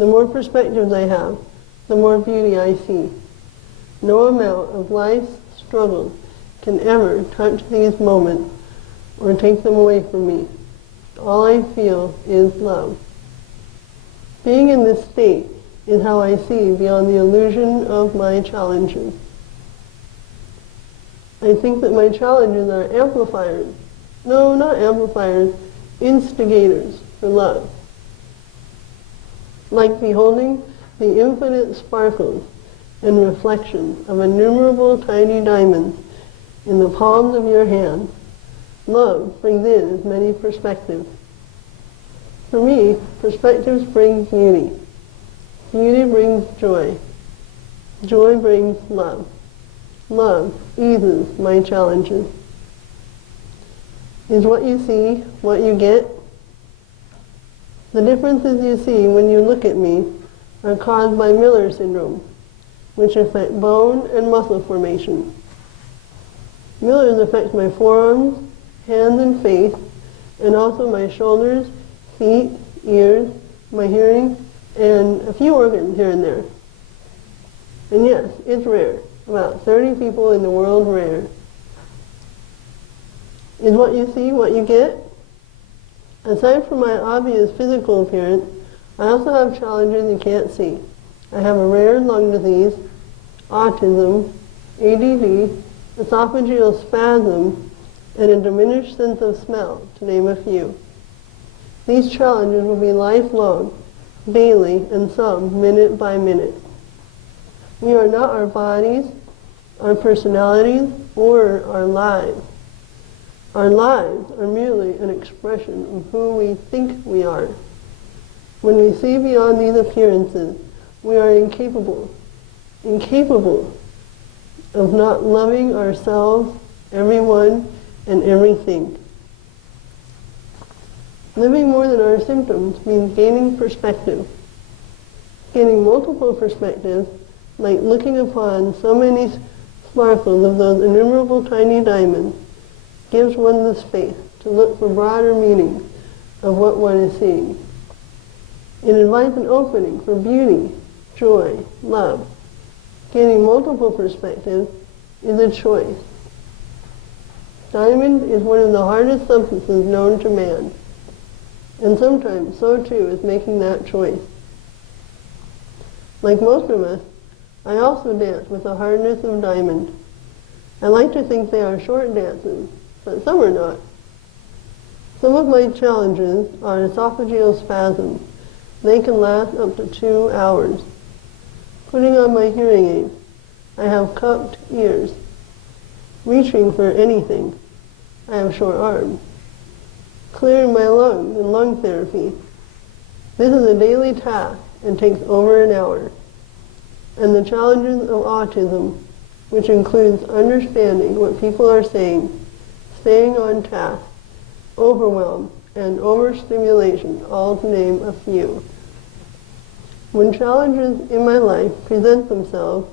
The more perspectives I have, the more beauty I see. No amount of life's struggles can ever touch these moments or take them away from me. All I feel is love. Being in this state is how I see beyond the illusion of my challenges. I think that my challenges are amplifiers. No, not amplifiers, instigators for love. Like beholding the infinite sparkles and reflections of innumerable tiny diamonds in the palms of your hand, love brings in as many perspectives. For me, perspectives bring beauty. Beauty brings joy. Joy brings love. Love eases my challenges. Is what you see what you get? The differences you see when you look at me are caused by Miller syndrome, which affect bone and muscle formation. Miller's affects my forearms, hands and face, and also my shoulders, feet, ears, my hearing, and a few organs here and there. And yes, it's rare. About 30 people in the world rare. Is what you see what you get? Aside from my obvious physical appearance, I also have challenges you can't see. I have a rare lung disease, autism, ADD, esophageal spasm, and a diminished sense of smell, to name a few. These challenges will be lifelong, daily, and some minute by minute. We are not our bodies, our personalities, or our lives. Our lives are merely an expression of who we think we are. When we see beyond these appearances, we are incapable of not loving ourselves, everyone, and everything. Living more than our symptoms means gaining perspective. Gaining multiple perspectives, like looking upon so many sparkles of those innumerable tiny diamonds, gives one the space to look for broader meanings of what one is seeing. It invites an opening for beauty, joy, love. Gaining multiple perspectives is a choice. Diamond is one of the hardest substances known to man, and sometimes so too is making that choice. Like most of us, I also dance with the hardness of diamond. I like to think they are short dances, but some are not. Some of my challenges are esophageal spasms. They can last up to 2 hours. Putting on my hearing aids, I have cupped ears. Reaching for anything, I have short arms. Clearing my lungs in lung therapy. This is a daily task and takes over an hour. And the challenges of autism, which includes understanding what people are saying, staying on task, overwhelm, and overstimulation, all to name a few. When challenges in my life present themselves,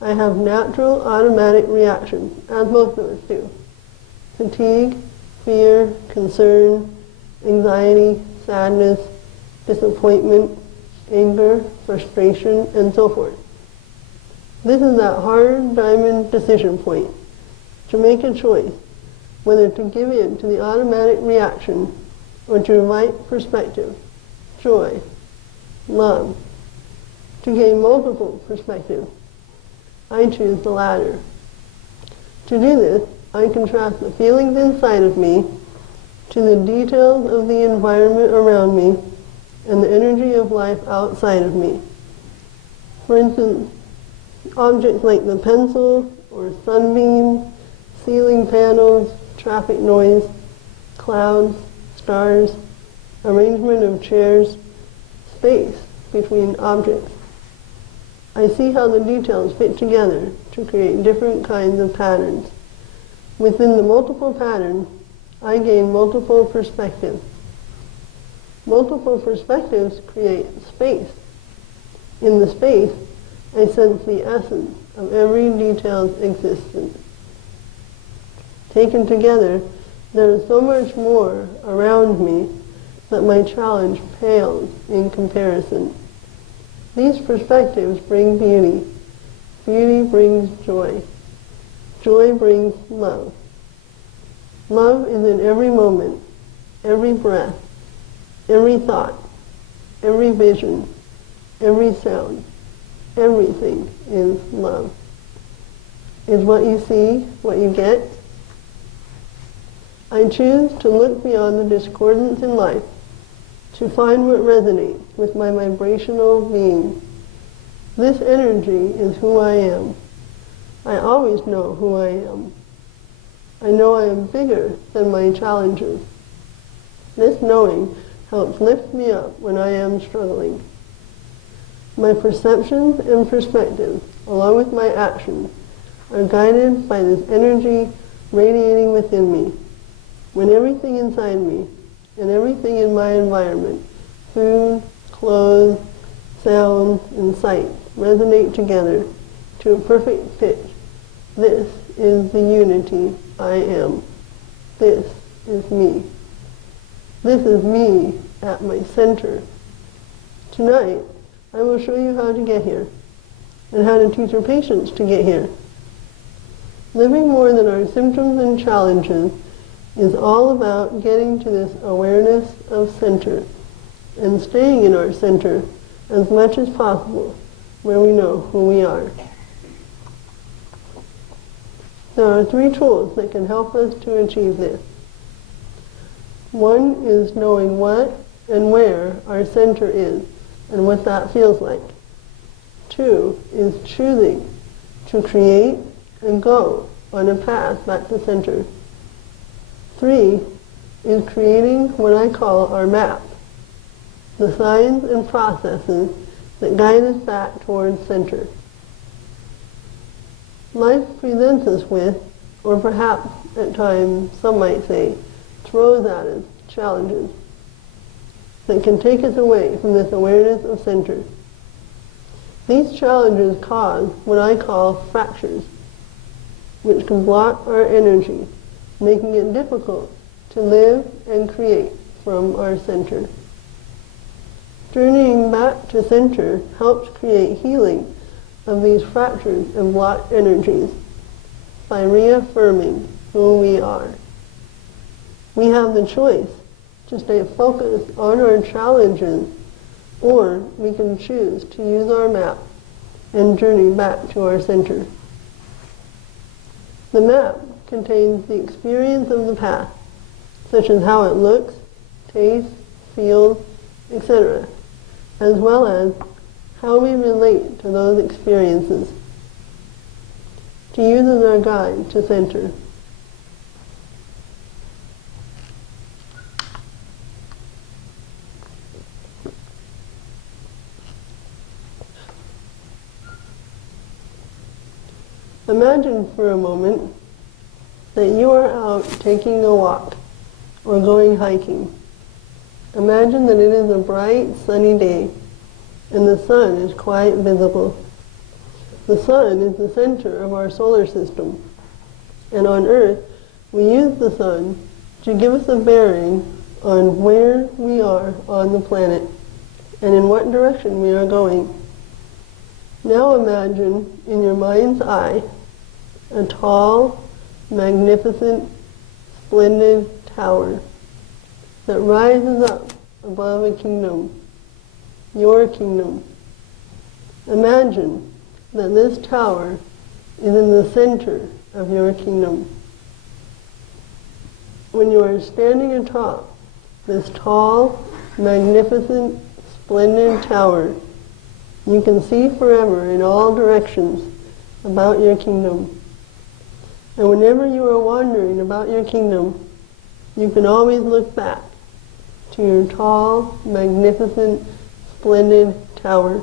I have natural automatic reactions, as most of us do. Fatigue, fear, concern, anxiety, sadness, disappointment, anger, frustration, and so forth. This is that hard diamond decision point, to make a choice, whether to give in to the automatic reaction or to invite perspective, joy, love, to gain multiple perspectives. I choose the latter. To do this, I contrast the feelings inside of me to the details of the environment around me and the energy of life outside of me. For instance, objects like the pencil or sunbeam, ceiling panels, traffic noise, clouds, stars, arrangement of chairs, space between objects. I see how the details fit together to create different kinds of patterns. Within the multiple patterns, I gain multiple perspectives. Multiple perspectives create space. In the space, I sense the essence of every detail's existence. Taken together, there is so much more around me that my challenge pales in comparison. These perspectives bring beauty. Beauty brings joy. Joy brings love. Love is in every moment, every breath, every thought, every vision, every sound. Everything is love. Is what you see what you get? I choose to look beyond the discordance in life, to find what resonates with my vibrational being. This energy is who I am. I always know who I am. I know I am bigger than my challenges. This knowing helps lift me up when I am struggling. My perceptions and perspectives, along with my actions, are guided by this energy radiating within me. When everything inside me and everything in my environment, food, clothes, sounds, and sight, resonate together to a perfect pitch, this is the unity I am. This is me. This is me at my center. Tonight, I will show you how to get here and how to teach your patients to get here. Living more than our symptoms and challenges is all about getting to this awareness of center and staying in our center as much as possible where we know who we are. There are 3 tools that can help us to achieve this. One is knowing what and where our center is and what that feels like. 2 is choosing to create and go on a path back to center. 3 is creating what I call our map, the signs and processes that guide us back towards center. Life presents us with, or perhaps at times some might say, throws at us challenges that can take us away from this awareness of center. These challenges cause what I call fractures, which can block our energy, making it difficult to live and create from our center. Journeying back to center helps create healing of these fractures and blocked energies by reaffirming who we are. We have the choice to stay focused on our challenges, or we can choose to use our map and journey back to our center. The map contains the experience of the path, such as how it looks, tastes, feels, etc., as well as how we relate to those experiences, to use as our guide to center. Imagine for a moment that you are out taking a walk or going hiking. Imagine that it is a bright, sunny day and the sun is quite visible. The sun is the center of our solar system, and on Earth we use the sun to give us a bearing on where we are on the planet and in what direction we are going. Now imagine in your mind's eye a tall, magnificent, splendid tower that rises up above a kingdom, your kingdom. Imagine that this tower is in the center of your kingdom. When you are standing atop this tall, magnificent, splendid tower, you can see forever in all directions about your kingdom. And whenever you are wandering about your kingdom, you can always look back to your tall, magnificent, splendid tower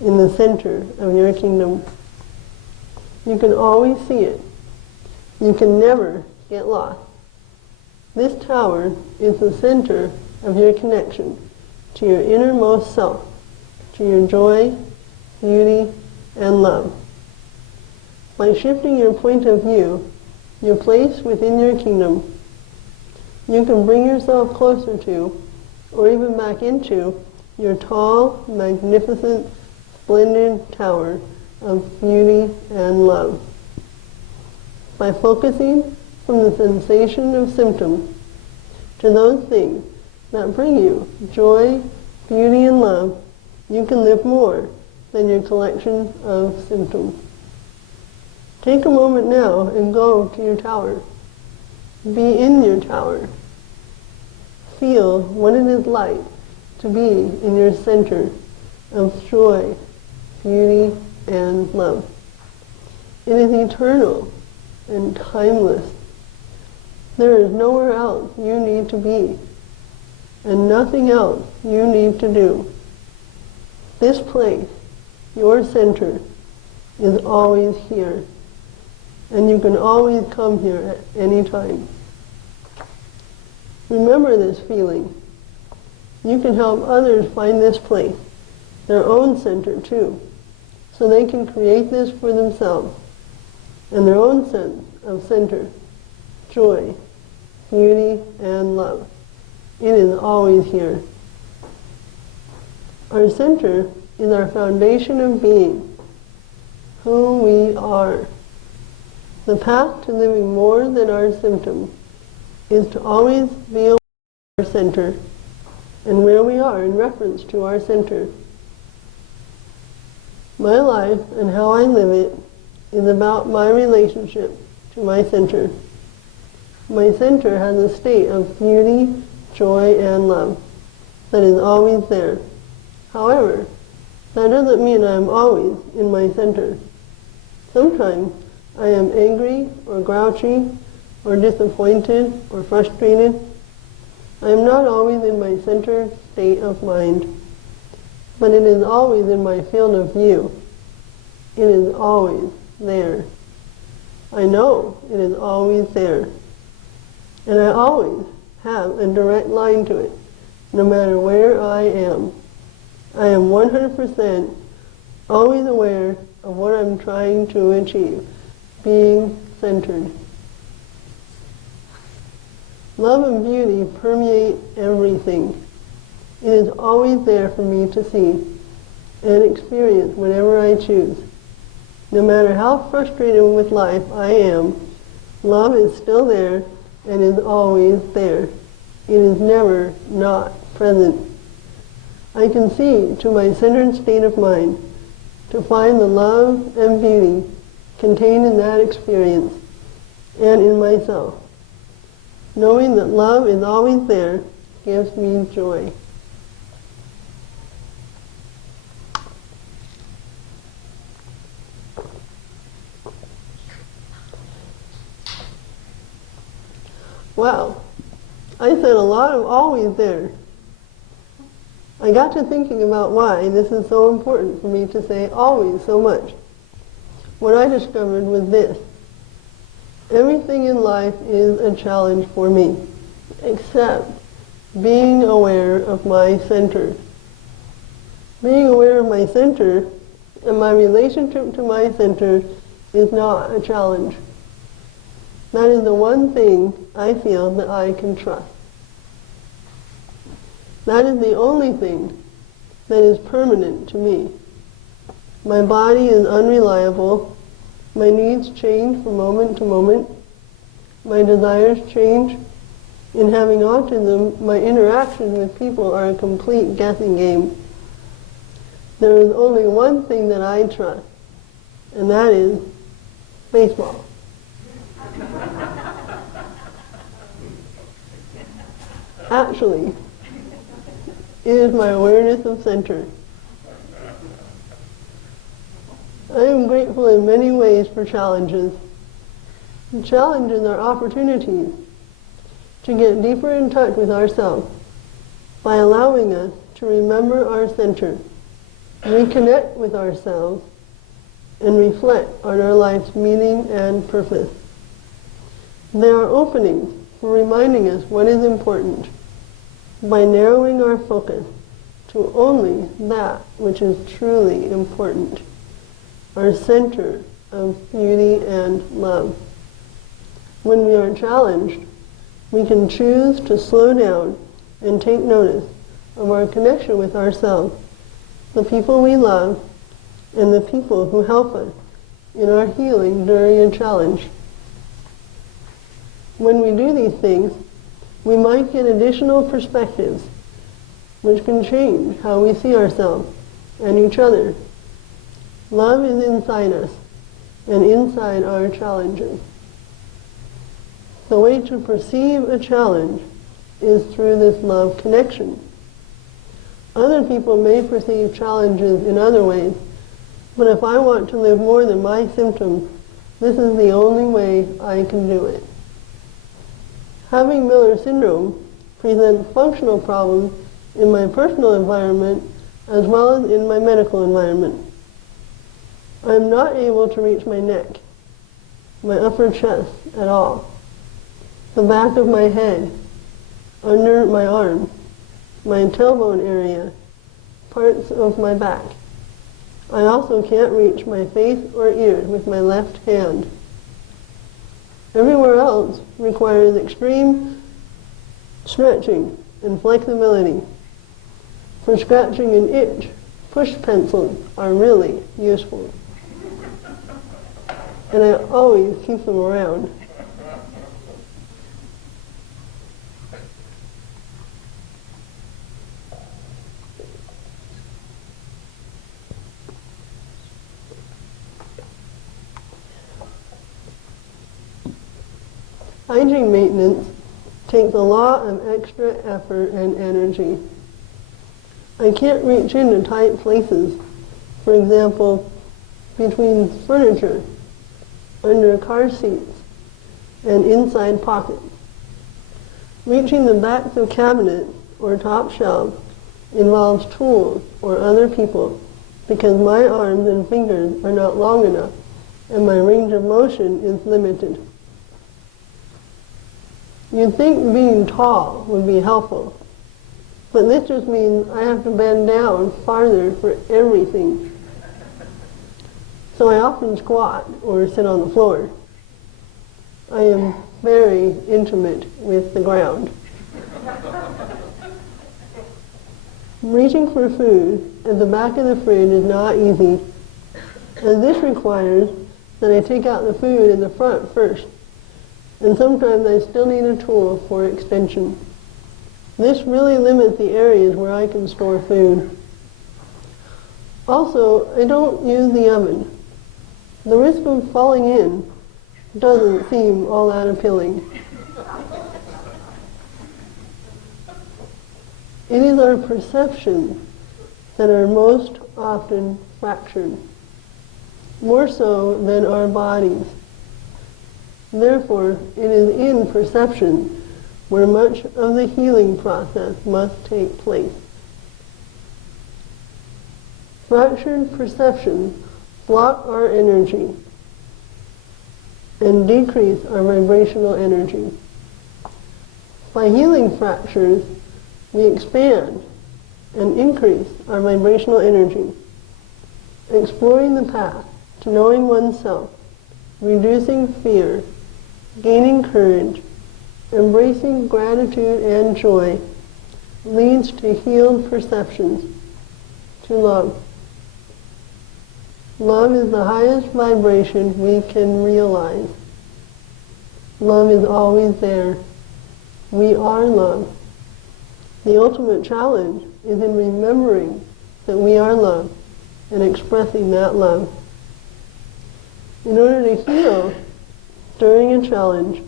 in the center of your kingdom. You can always see it. You can never get lost. This tower is the center of your connection to your innermost self, to your joy, beauty, and love. By shifting your point of view, your place within your kingdom, you can bring yourself closer to, or even back into, your tall, magnificent, splendid tower of beauty and love. By focusing from the sensation of symptom to those things that bring you joy, beauty, and love, you can live more than your collection of symptoms. Take a moment now and go to your tower. Be in your tower. Feel what it is like to be in your center of joy, beauty, and love. It is eternal and timeless. There is nowhere else you need to be, and nothing else you need to do. This place, your center, is always here, and you can always come here at any time. Remember this feeling. You can help others find this place, their own center too, so they can create this for themselves and their own sense of center, joy, beauty, and love. It is always here. Our center is our foundation of being, who we are. The path to living more than our symptoms is to always be aware of our center and where we are in reference to our center. My life and how I live it is about my relationship to my center. My center has a state of beauty, joy, and love that is always there. However, that doesn't mean I am always in my center. Sometimes I am angry or grouchy or disappointed or frustrated. I am not always in my center state of mind, but it is always in my field of view. It is always there. I know it is always there. And I always have a direct line to it, no matter where I am. I am 100% always aware of what I'm trying to achieve, being centered. Love and beauty permeate everything. It is always there for me to see and experience whenever I choose. No matter how frustrated with life I am, love is still there and is always there. It is never not present. I can see to my centered state of mind to find the love and beauty contained in that experience and in myself. Knowing that love is always there gives me joy. Wow, I said a lot of always there. I got to thinking about why this is so important for me to say always so much. What I discovered was this. Everything in life is a challenge for me, except being aware of my center. Being aware of my center and my relationship to my center is not a challenge. That is the one thing I feel that I can trust. That is the only thing that is permanent to me. My body is unreliable. My needs change from moment to moment. My desires change. In having autism, my interactions with people are a complete guessing game. There is only one thing that I trust, and that is baseball. Actually, it is my awareness of center. I am grateful in many ways for challenges. The challenges are opportunities to get deeper in touch with ourselves by allowing us to remember our center, reconnect with ourselves, and reflect on our life's meaning and purpose. There are openings for reminding us what is important by narrowing our focus to only that which is truly important, our center of beauty and love. When we are challenged, we can choose to slow down and take notice of our connection with ourselves, the people we love, and the people who help us in our healing during a challenge. When we do these things, we might get additional perspectives which can change how we see ourselves and each other. Love is inside us and inside our challenges. The way to perceive a challenge is through this love connection. Other people may perceive challenges in other ways, but if I want to live more than my symptoms, this is the only way I can do it. Having Miller syndrome presents functional problems in my personal environment as well as in my medical environment. I am not able to reach my neck, my upper chest at all, the back of my head, under my arm, my tailbone area, parts of my back. I also can't reach my face or ears with my left hand. Everywhere else requires extreme stretching and flexibility. For scratching an itch, push pencils are really useful. And I always keep them around. Hygiene maintenance takes a lot of extra effort and energy. I can't reach into tight places, for example, between furniture, under car seats, and inside pockets. Reaching the backs of cabinets or top shelves involves tools or other people because my arms and fingers are not long enough and my range of motion is limited. You'd think being tall would be helpful, but this just means I have to bend down farther for everything. So I often squat or sit on the floor. I am very intimate with the ground. Reaching for food at the back of the fridge is not easy, and this requires that I take out the food in the front first. And sometimes I still need a tool for extension. This really limits the areas where I can store food. Also, I don't use the oven. The risk of falling in doesn't seem all that appealing. It is our perceptions that are most often fractured, more so than our bodies. Therefore, it is in perception where much of the healing process must take place. Fractured perceptions block our energy and decrease our vibrational energy. By healing fractures, we expand and increase our vibrational energy, exploring the path to knowing oneself, reducing fear, gaining courage, embracing gratitude and joy, leads to healed perceptions, to love. Love is the highest vibration we can realize. Love is always there. We are love. The ultimate challenge is in remembering that we are love and expressing that love. In order to heal during a challenge,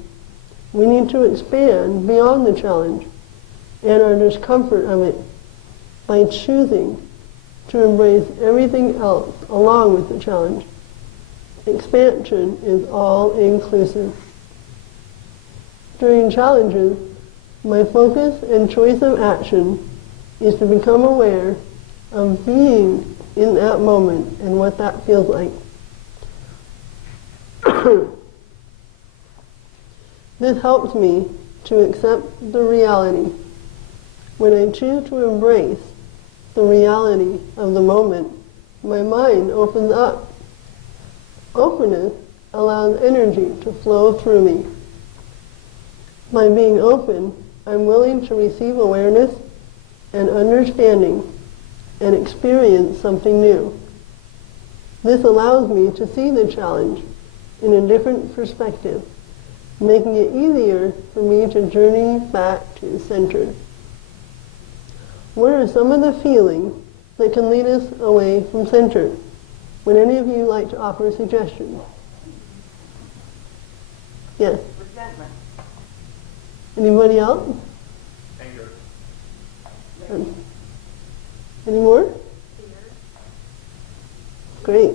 we need to expand beyond the challenge and our discomfort of it by choosing to embrace everything else along with the challenge. Expansion is all-inclusive. During challenges, my focus and choice of action is to become aware of being in that moment and what that feels like. This helps me to accept the reality. When I choose to embrace the reality of the moment, my mind opens up. Openness allows energy to flow through me. By being open, I'm willing to receive awareness and understanding and experience something new. This allows me to see the challenge in a different perspective, making it easier for me to journey back to center. What are some of the feelings that can lead us away from center? Would any of you like to offer a suggestion? Yes? Resentment. Anybody else? Anger. Any more? Fear. Great.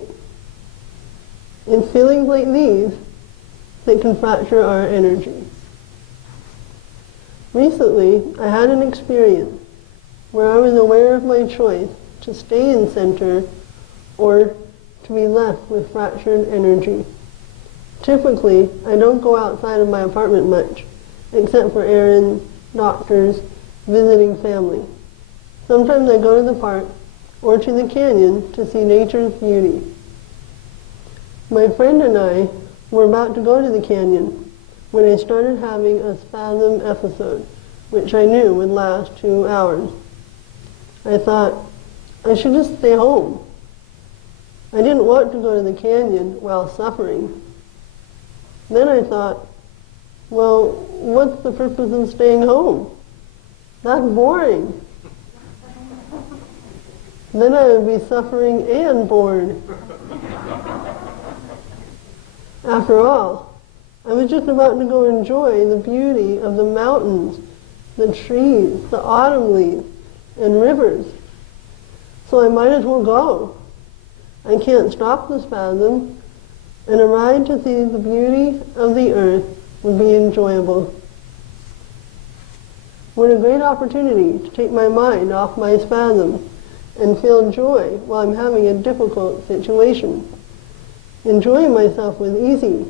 It's feelings like these that can fracture our energy. Recently, I had an experience where I was aware of my choice to stay in center or to be left with fractured energy. Typically, I don't go outside of my apartment much, except for errands, doctors, visiting family. Sometimes I go to the park or to the canyon to see nature's beauty. My friend and I were about to go to the canyon when I started having a spasm episode, which I knew would last 2 hours. I thought, I should just stay home. I didn't want to go to the canyon while suffering. Then I thought, well, what's the purpose of staying home? That's boring. Then I would be suffering and bored. After all, I was just about to go enjoy the beauty of the mountains, the trees, the autumn leaves, and rivers. So I might as well go. I can't stop the spasm, and a ride to see the beauty of the earth would be enjoyable. What a great opportunity to take my mind off my spasm and feel joy while I'm having a difficult situation. Enjoying myself was easy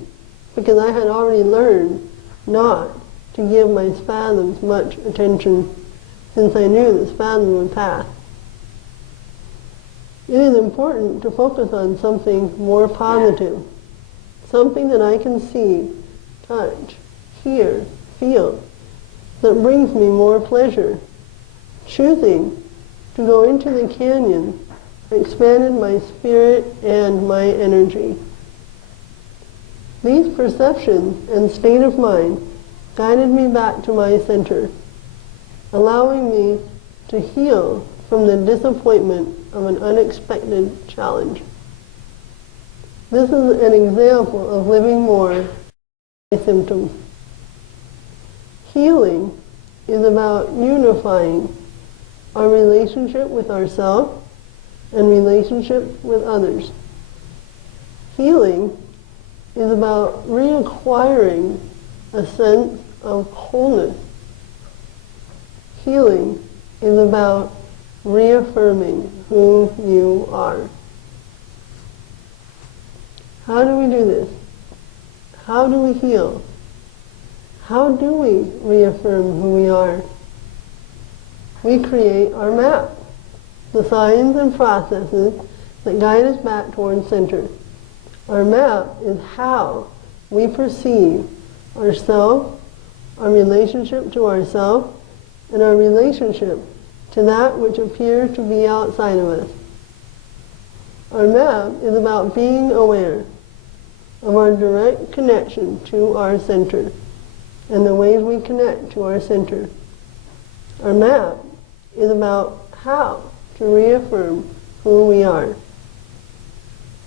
because I had already learned not to give my spasms much attention since I knew the spasm would pass. It is important to focus on something more positive, something that I can see, touch, hear, feel, that brings me more pleasure. Choosing to go into the canyon expanded my spirit and my energy. These perceptions and state of mind guided me back to my center, allowing me to heal from the disappointment of an unexpected challenge. This is an example of living more by symptoms. Healing is about unifying our relationship with ourselves and relationship with others. Healing is about reacquiring a sense of wholeness. Healing is about reaffirming who you are. How do we do this? How do we heal? How do we reaffirm who we are? We create our map, the signs and processes that guide us back towards center. Our map is how we perceive ourselves, our relationship to ourselves, and our relationship to that which appears to be outside of us. Our map is about being aware of our direct connection to our center and the ways we connect to our center. Our map is about how to reaffirm who we are.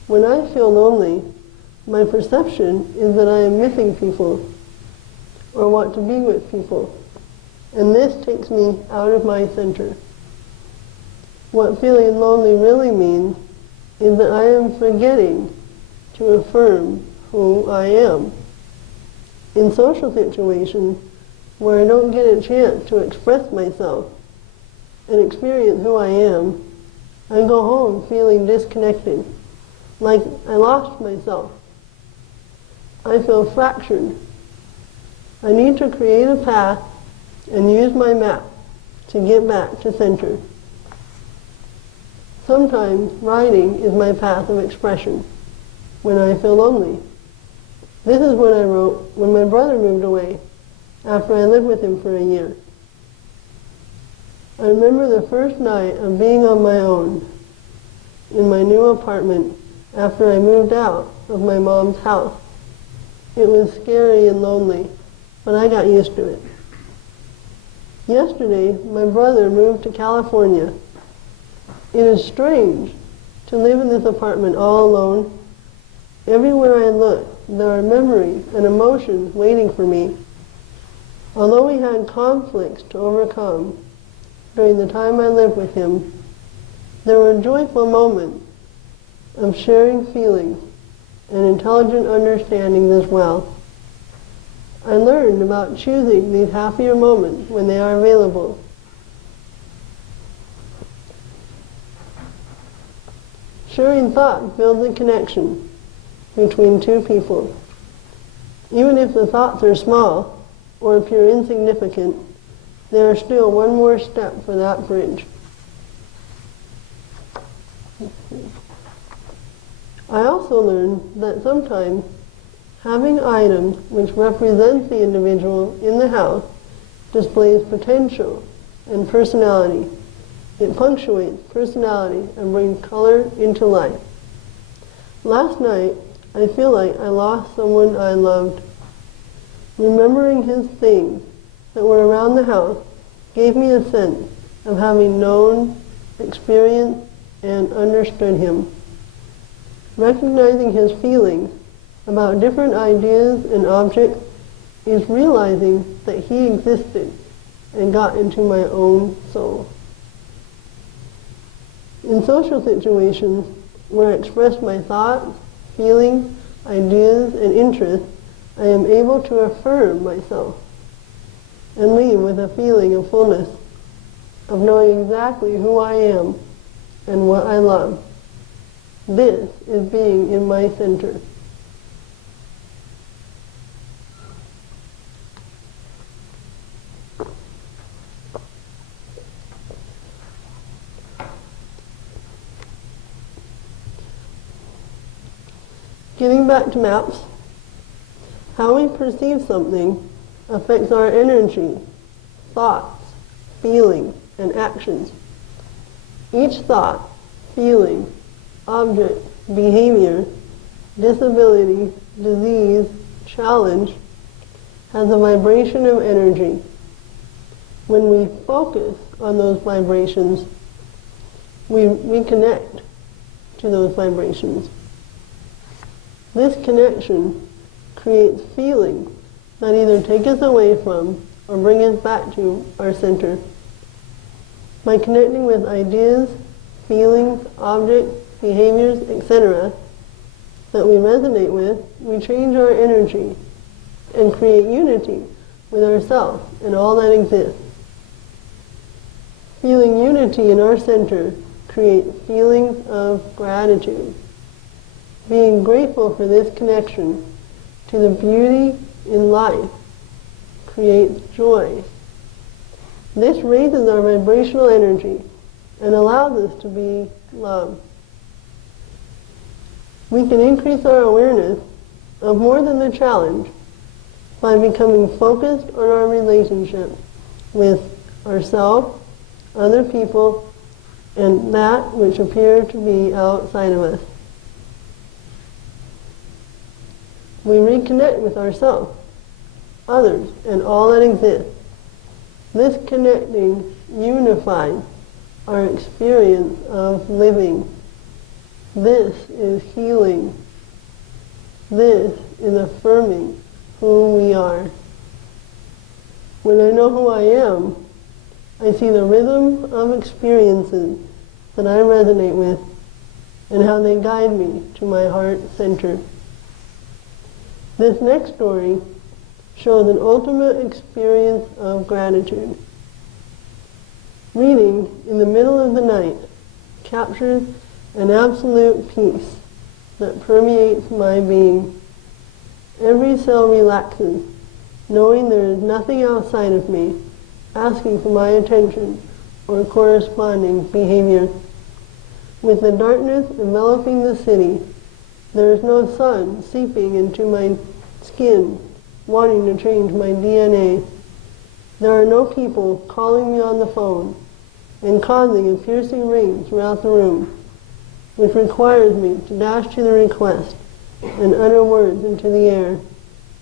When I feel lonely, my perception is that I am missing people or want to be with people, and this takes me out of my center. What feeling lonely really means is that I am forgetting to affirm who I am. In social situations where I don't get a chance to express myself and experience who I am, I go home feeling disconnected, like I lost myself. I feel fractured. I need to create a path and use my map to get back to center. Sometimes writing is my path of expression when I feel lonely. This is what I wrote when my brother moved away after I lived with him for a year. I remember the first night of being on my own in my new apartment after I moved out of my mom's house. It was scary and lonely, but I got used to it. Yesterday, my brother moved to California. It is strange to live in this apartment all alone. Everywhere I look, there are memories and emotions waiting for me. Although we had conflicts to overcome during the time I lived with him, there were joyful moments of sharing feelings and intelligent understandings as well. I learned about choosing these happier moments when they are available. Sharing thoughts builds a connection between two people. Even if the thoughts are small or appear insignificant, they are still one more step for that bridge. I also learned that sometimes having items which represent the individual in the house displays potential and personality. It punctuates personality and brings color into life. Last night, I feel like I lost someone I loved. Remembering his things that were around the house gave me a sense of having known, experienced, and understood him. Recognizing his feelings about different ideas and objects is realizing that he existed and got into my own soul. In social situations where I express my thoughts, feelings, ideas, and interests, I am able to affirm myself and leave with a feeling of fullness, of knowing exactly who I am and what I love. This is being in my center. Getting back to maps, how we perceive something affects our energy, thoughts, feelings, and actions. Each thought, feeling, object, behavior, disability, disease, challenge has a vibration of energy. When we focus on those vibrations, we connect to those vibrations. This connection creates feelings that either take us away from or bring us back to our center. By connecting with ideas, feelings, objects, behaviors, etc. that we resonate with, we change our energy and create unity with ourselves and all that exists. Feeling unity in our center creates feelings of gratitude. Being grateful for this connection to the beauty in life creates joy. This raises our vibrational energy and allows us to be love. We can increase our awareness of more than the challenge by becoming focused on our relationship with ourselves, other people, and that which appear to be outside of us. We reconnect with ourselves, others, and all that exists. This connecting unifies our experience of living. This is healing. This is affirming who we are. When I know who I am, I see the rhythm of experiences that I resonate with and how they guide me to my heart center. This next story shows an ultimate experience of gratitude. Reading in the middle of the night captures an absolute peace that permeates my being. Every cell relaxes, knowing there is nothing outside of me asking for my attention or corresponding behavior. With the darkness enveloping the city, there is no sun seeping into my skin, wanting to change my DNA. There are no people calling me on the phone and causing a piercing ring throughout the room. which requires me to dash to the request and utter words into the air,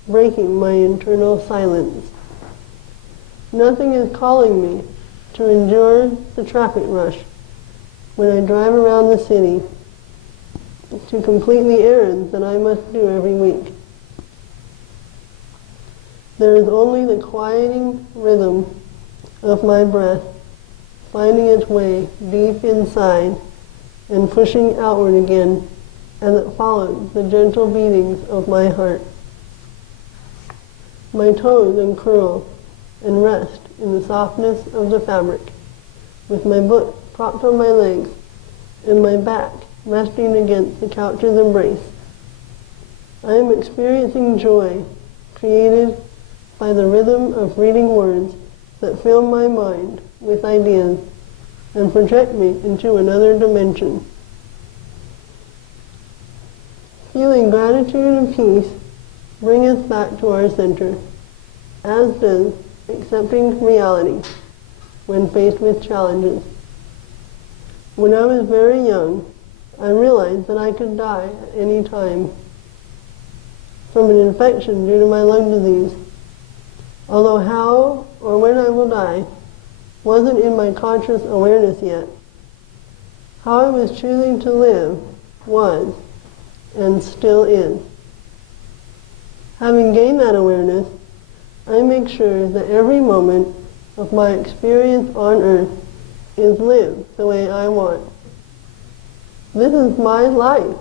breaking my internal silence. Nothing is calling me to endure the traffic rush when I drive around the city to complete the errands that I must do every week. There is only the quieting rhythm of my breath finding its way deep inside and pushing outward again as it follows the gentle beatings of my heart. My toes uncurl and rest in the softness of the fabric, with my book propped on my legs and my back resting against the couch's embrace. I am experiencing joy created by the rhythm of reading words that fill my mind with ideas and project me into another dimension. Feeling gratitude and peace bring us back to our center, as does accepting reality when faced with challenges. When I was very young, I realized that I could die at any time from an infection due to my lung disease. Although how or when I will die wasn't in my conscious awareness yet, how I was choosing to live was and still is. Having gained that awareness, I make sure that every moment of my experience on earth is lived the way I want. This is my life,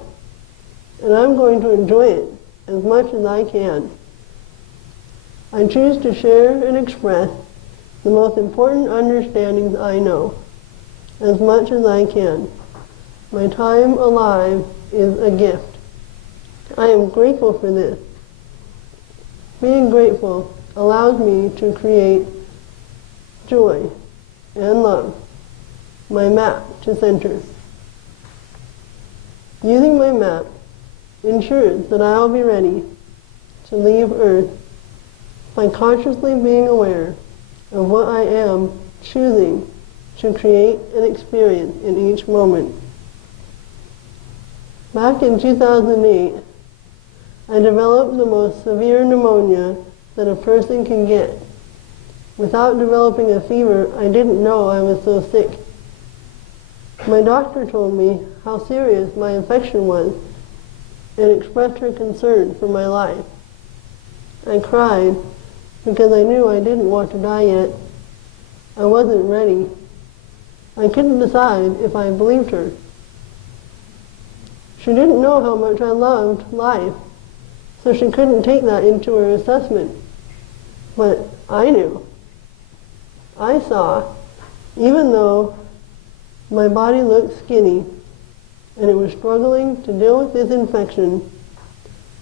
and I'm going to enjoy it as much as I can. I choose to share and express the most important understandings I know, as much as I can. My time alive is a gift. I am grateful for this. Being grateful allows me to create joy and love, my map to center. Using my map ensures that I'll be ready to leave Earth by consciously being aware of what I am choosing to create and experience in each moment. Back in 2008, I developed the most severe pneumonia that a person can get. Without developing a fever, I didn't know I was so sick. My doctor told me how serious my infection was and expressed her concern for my life. I cried because I knew I didn't want to die yet. I wasn't ready. I couldn't decide if I believed her. She didn't know how much I loved life, so she couldn't take that into her assessment. But I knew. I saw, even though my body looked skinny and it was struggling to deal with this infection,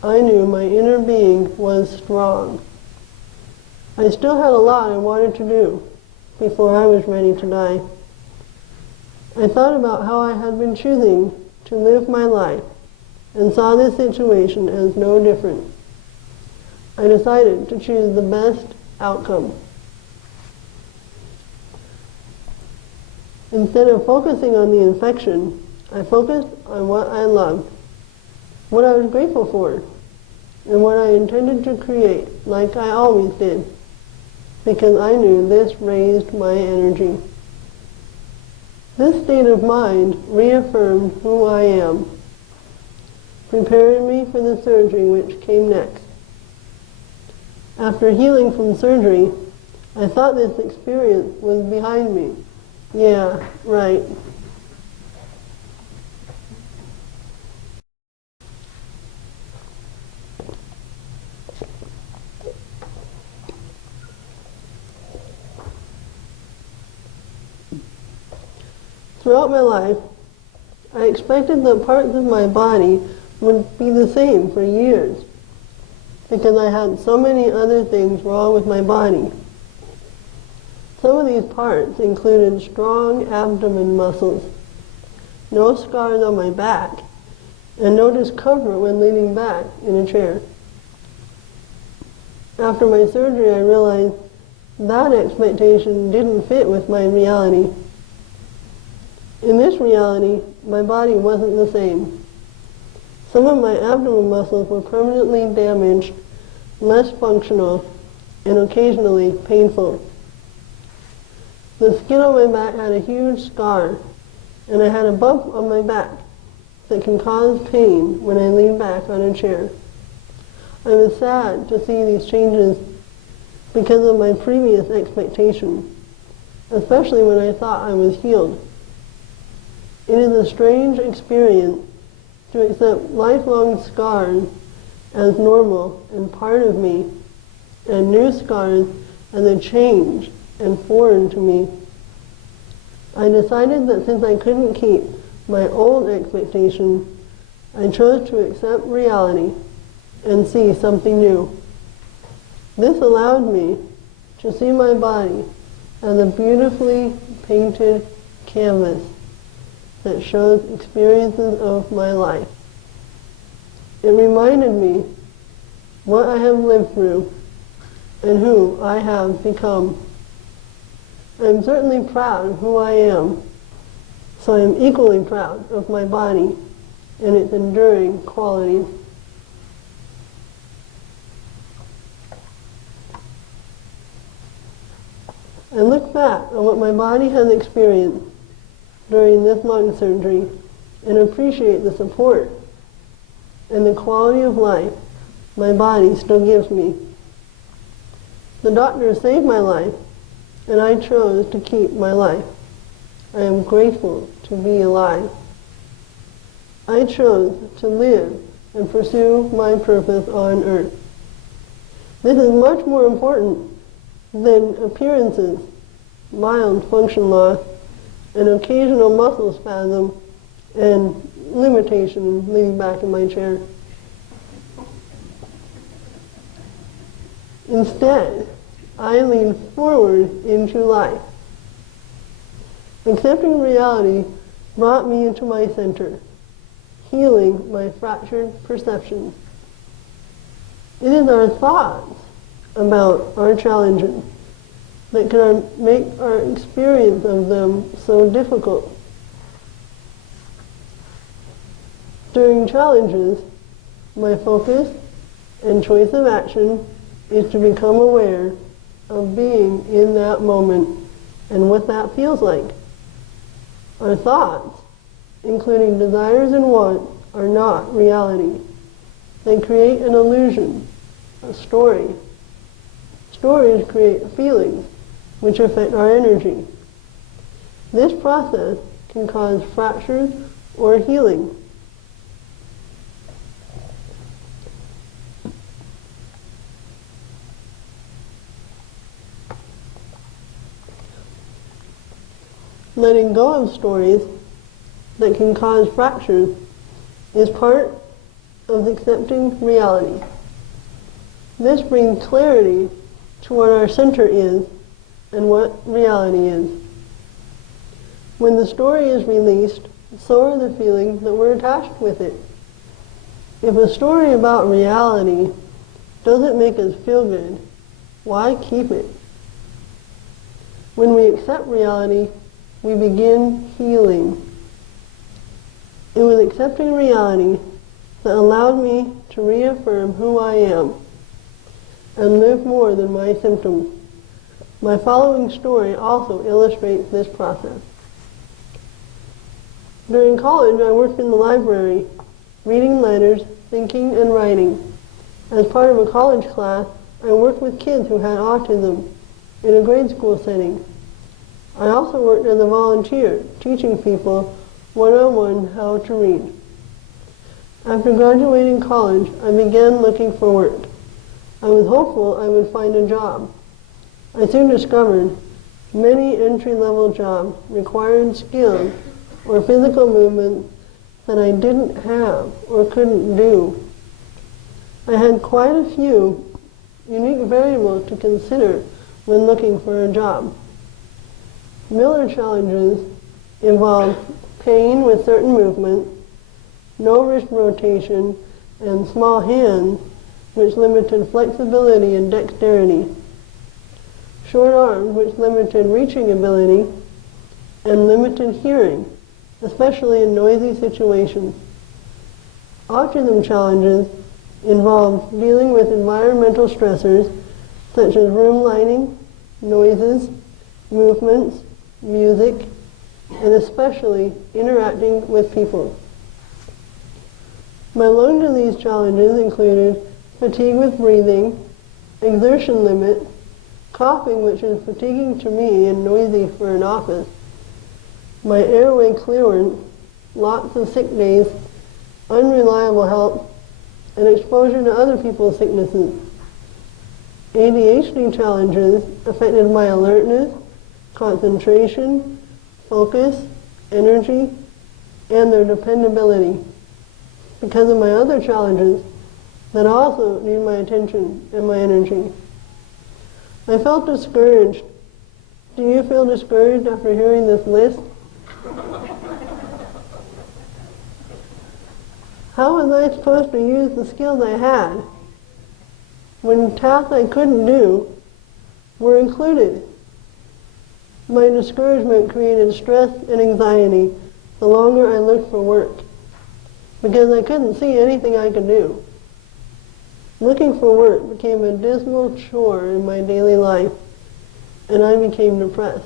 I knew my inner being was strong. I still had a lot I wanted to do before I was ready to die. I thought about how I had been choosing to live my life and saw this situation as no different. I decided to choose the best outcome. Instead of focusing on the infection, I focused on what I loved, what I was grateful for, and what I intended to create, like I always did, because I knew this raised my energy. This state of mind reaffirmed who I am, preparing me for the surgery which came next. After healing from surgery, I thought this experience was behind me. Yeah, right. Throughout my life, I expected that parts of my body would be the same for years because I had so many other things wrong with my body. Some of these parts included strong abdomen muscles, no scars on my back, and no discomfort when leaning back in a chair. After my surgery, I realized that expectation didn't fit with my reality. In this reality, my body wasn't the same. Some of my abdominal muscles were permanently damaged, less functional, and occasionally painful. The skin on my back had a huge scar, and I had a bump on my back that can cause pain when I lean back on a chair. I was sad to see these changes because of my previous expectation, especially when I thought I was healed. It is a strange experience to accept lifelong scars as normal and part of me, and new scars as a change and foreign to me. I decided that since I couldn't keep my old expectation, I chose to accept reality and see something new. This allowed me to see my body as a beautifully painted canvas that shows experiences of my life. It reminded me what I have lived through and who I have become. I am certainly proud of who I am, so I am equally proud of my body and its enduring qualities. I look back on what my body has experienced during this lung surgery and appreciate the support and the quality of life my body still gives me. The doctor saved my life, and I chose to keep my life. I am grateful to be alive. I chose to live and pursue my purpose on earth. This is much more important than appearances, mild function loss, an occasional muscle spasm, and limitation in leaning back in my chair. Instead, I lean forward into life. Accepting reality brought me into my center, healing my fractured perceptions. It is our thoughts about our challenges that can make our experience of them so difficult. During challenges, my focus and choice of action is to become aware of being in that moment and what that feels like. Our thoughts, including desires and wants, are not reality. They create an illusion, a story. Stories create feelings, which affect our energy. This process can cause fractures or healing. Letting go of stories that can cause fractures is part of accepting reality. This brings clarity to what our center is and what reality is. When the story is released, so are the feelings that were attached with it. If a story about reality doesn't make us feel good, why keep it? When we accept reality, we begin healing. It was accepting reality that allowed me to reaffirm who I am and live more than my symptoms. My following story also illustrates this process. During college, I worked in the library, reading letters, thinking, and writing. As part of a college class, I worked with kids who had autism in a grade school setting. I also worked as a volunteer, teaching people one-on-one how to read. After graduating college, I began looking for work. I was hopeful I would find a job. I soon discovered many entry-level jobs required skills or physical movements that I didn't have or couldn't do. I had quite a few unique variables to consider when looking for a job. Miller challenges involve pain with certain movements, no wrist rotation, and small hands, which limited flexibility and dexterity. Short arms, which limited reaching ability, and limited hearing, especially in noisy situations. Autism challenges involve dealing with environmental stressors such as room lighting, noises, movements, music, and especially interacting with people. My lung disease challenges included fatigue with breathing, exertion limit, coughing, which is fatiguing to me and noisy for an office, my airway clearance, lots of sick days, unreliable health, and exposure to other people's sicknesses. ADHD challenges affected my alertness, concentration, focus, energy, and their dependability because of my other challenges that also need my attention and my energy. I felt discouraged. Do you feel discouraged after hearing this list? How was I supposed to use the skills I had when tasks I couldn't do were included? My discouragement created stress and anxiety the longer I looked for work because I couldn't see anything I could do. Looking for work became a dismal chore in my daily life, and I became depressed.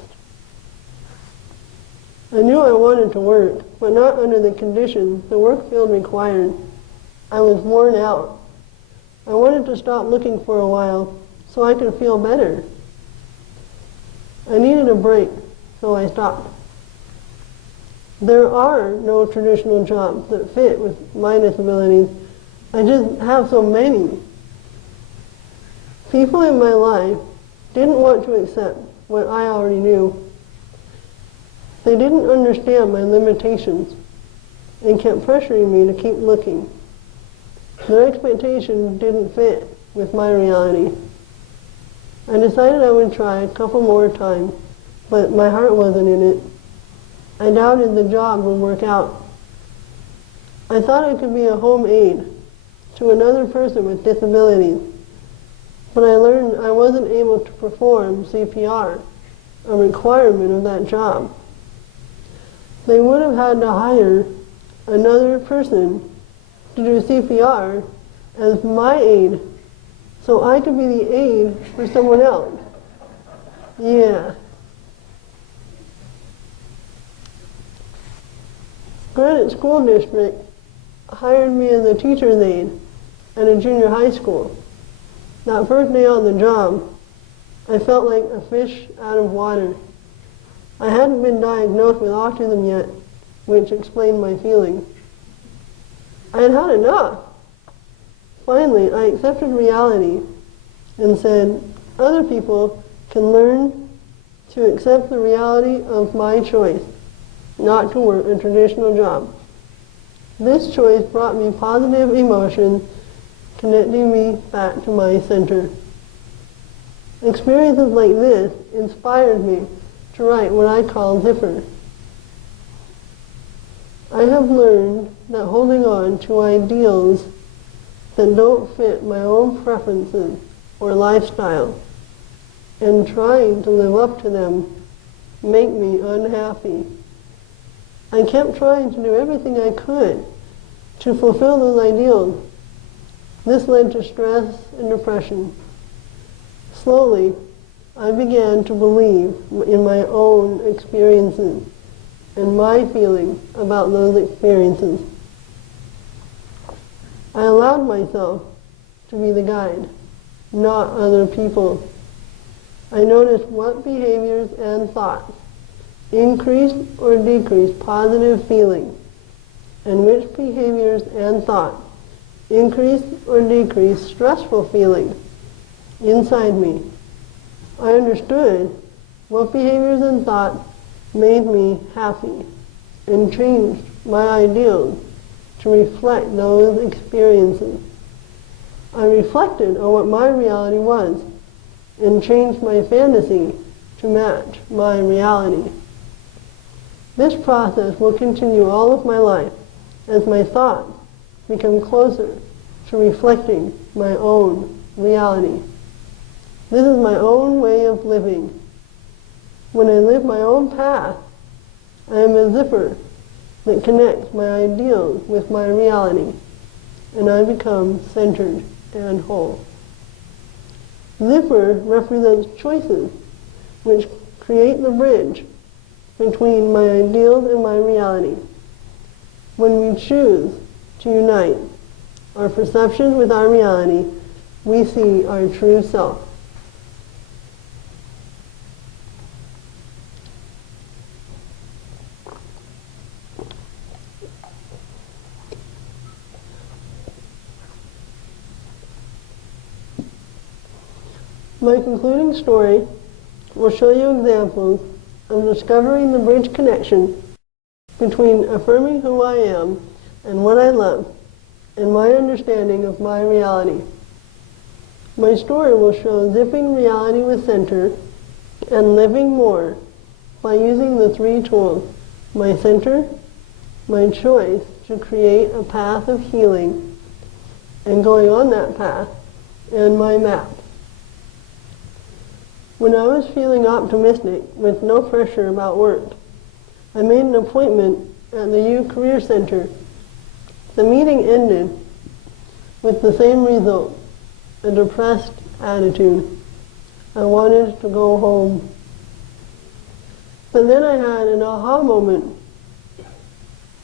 I knew I wanted to work, but not under the conditions the work field required. I was worn out. I wanted to stop looking for a while so I could feel better. I needed a break, so I stopped. There are no traditional jobs that fit with my disabilities. I just have so many. People in my life didn't want to accept what I already knew. They didn't understand my limitations and kept pressuring me to keep looking. Their expectations didn't fit with my reality. I decided I would try a couple more times, but my heart wasn't in it. I doubted the job would work out. I thought I could be a home aide to another person with disabilities, but I learned I wasn't able to perform CPR, a requirement of that job. They would have had to hire another person to do CPR as my aide, so I could be the aide for someone else. Yeah. Granite School District hired me as a teacher's aide at a junior high school. That first day on the job, I felt like a fish out of water. I hadn't been diagnosed with autism yet, which explained my feelings. I had had enough. Finally, I accepted reality and said, other people can learn to accept the reality of my choice, not to work a traditional job. This choice brought me positive emotions, connecting me back to my center. Experiences like this inspired me to write what I call Zipper. I have learned that holding on to ideals that don't fit my own preferences or lifestyle and trying to live up to them make me unhappy. I kept trying to do everything I could to fulfill those ideals. This led to stress and depression. Slowly, I began to believe in my own experiences and my feelings about those experiences. I allowed myself to be the guide, not other people. I noticed what behaviors and thoughts increased or decreased positive feelings, and which behaviors and thoughts increased or decreased stressful feelings inside me. I understood what behaviors and thoughts made me happy and changed my ideals to reflect those experiences. I reflected on what my reality was and changed my fantasy to match my reality. This process will continue all of my life as my thoughts become closer to reflecting my own reality. This is my own way of living. When I live my own path, I am a zipper that connects my ideals with my reality, and I become centered and whole. Zipper represents choices, which create the bridge between my ideals and my reality. When we choose to unite our perception with our reality, we see our true self. My concluding story will show you examples of discovering the bridge connection between affirming who I am and what I love and my understanding of my reality. My story will show zipping reality with center and living more by using the three tools: my center, my choice to create a path of healing and going on that path, and my map. When I was feeling optimistic with no pressure about work, I made an appointment at the U Career Center. The meeting ended with the same result, a depressed attitude. I wanted to go home. But then I had an aha moment.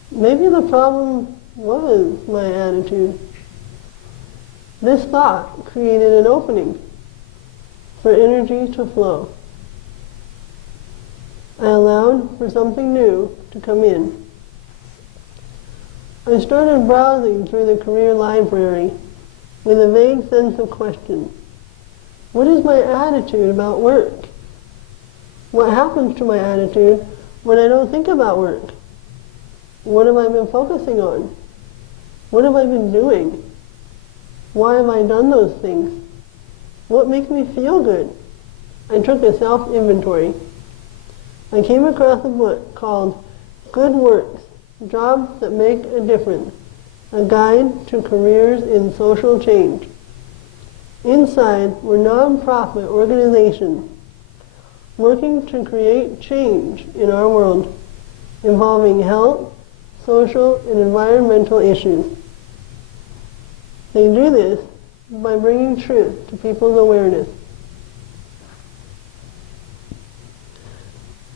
Maybe the problem was my attitude. This thought created an opening for energy to flow. I allowed for something new to come in. I started browsing through the career library with a vague sense of question. What is my attitude about work? What happens to my attitude when I don't think about work? What have I been focusing on? What have I been doing? Why have I done those things? What makes me feel good? I took a self-inventory. I came across a book called Good Works, Jobs That Make a Difference, a guide to careers in social change. Inside were non-profit organizations working to create change in our world, involving health, social, and environmental issues. They do this by bringing truth to people's awareness.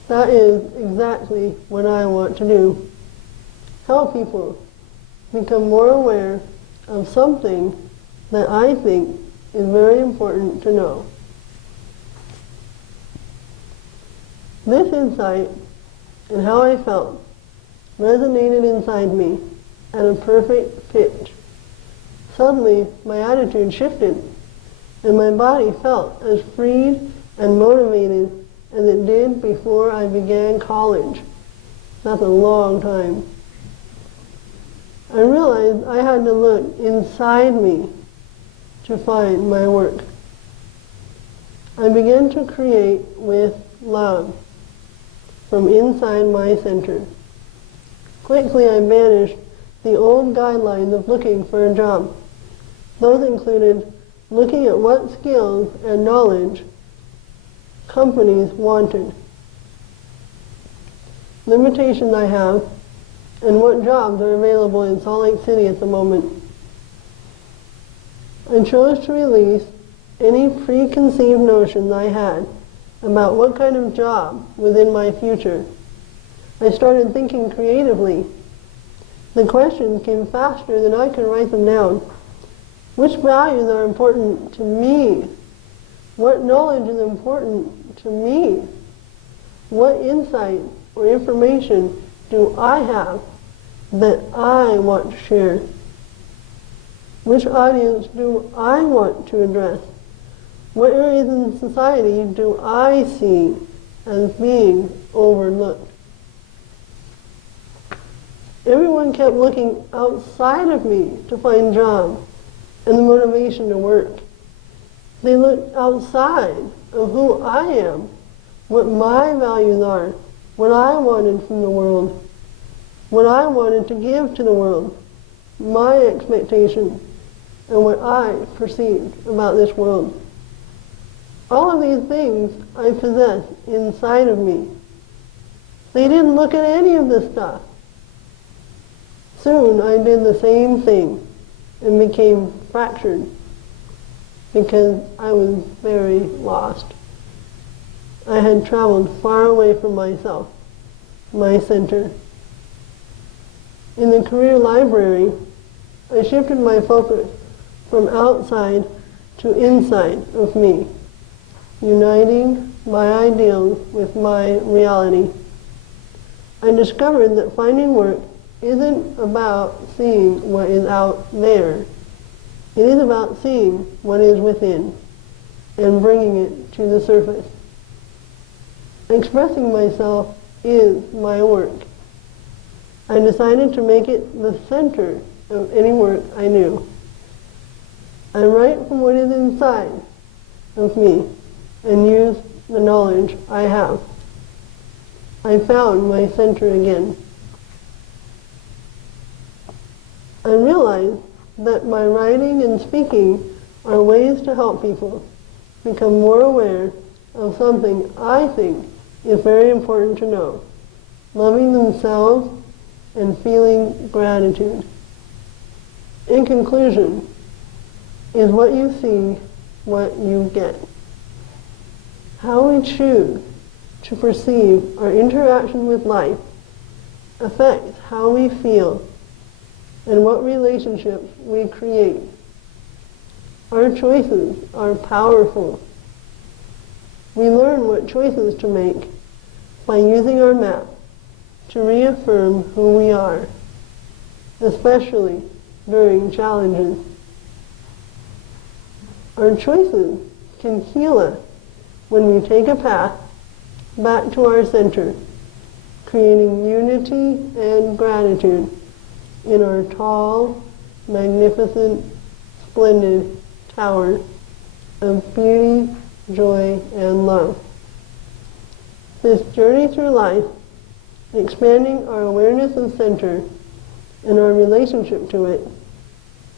That is exactly what I want to do. Help people become more aware of something that I think is very important to know. This insight and how I felt resonated inside me at a perfect pitch. Suddenly, my attitude shifted, and my body felt as freed and motivated as it did before I began college. That's a long time. I realized I had to look inside me to find my work. I began to create with love from inside my center. Quickly, I banished the old guidelines of looking for a job. Those included looking at what skills and knowledge companies wanted, limitations I have, and what jobs are available in Salt Lake City at the moment. I chose to release any preconceived notions I had about what kind of job was in my future. I started thinking creatively. The questions came faster than I could write them down. Which values are important to me? What knowledge is important to me? What insight or information do I have that I want to share? Which audience do I want to address? What areas in society do I see as being overlooked? Everyone kept looking outside of me to find jobs and the motivation to work. They looked outside of who I am, what my values are, what I wanted from the world, what I wanted to give to the world, my expectations, and what I perceived about this world. All of these things I possess inside of me. They didn't look at any of this stuff. Soon I did the same thing and became fractured because I was very lost. I had traveled far away from myself, my center. In the career library, I shifted my focus from outside to inside of me, uniting my ideals with my reality. I discovered that finding work isn't about seeing what is out there. It is about seeing what is within and bringing it to the surface. Expressing myself is my work. I decided to make it the center of any work I do. I write from what is inside of me and use the knowledge I have. I found my center again. I realized that my writing and speaking are ways to help people become more aware of something I think is very important to know: loving themselves and feeling gratitude. In conclusion, is what you see what you get. How we choose to perceive our interaction with life affects how we feel and what relationships we create. Our choices are powerful. We learn what choices to make by using our map to reaffirm who we are, especially during challenges. Our choices can heal us when we take a path back to our center, creating unity and gratitude in our tall, magnificent, splendid tower of beauty, joy, and love. This journey through life, expanding our awareness of center and our relationship to it,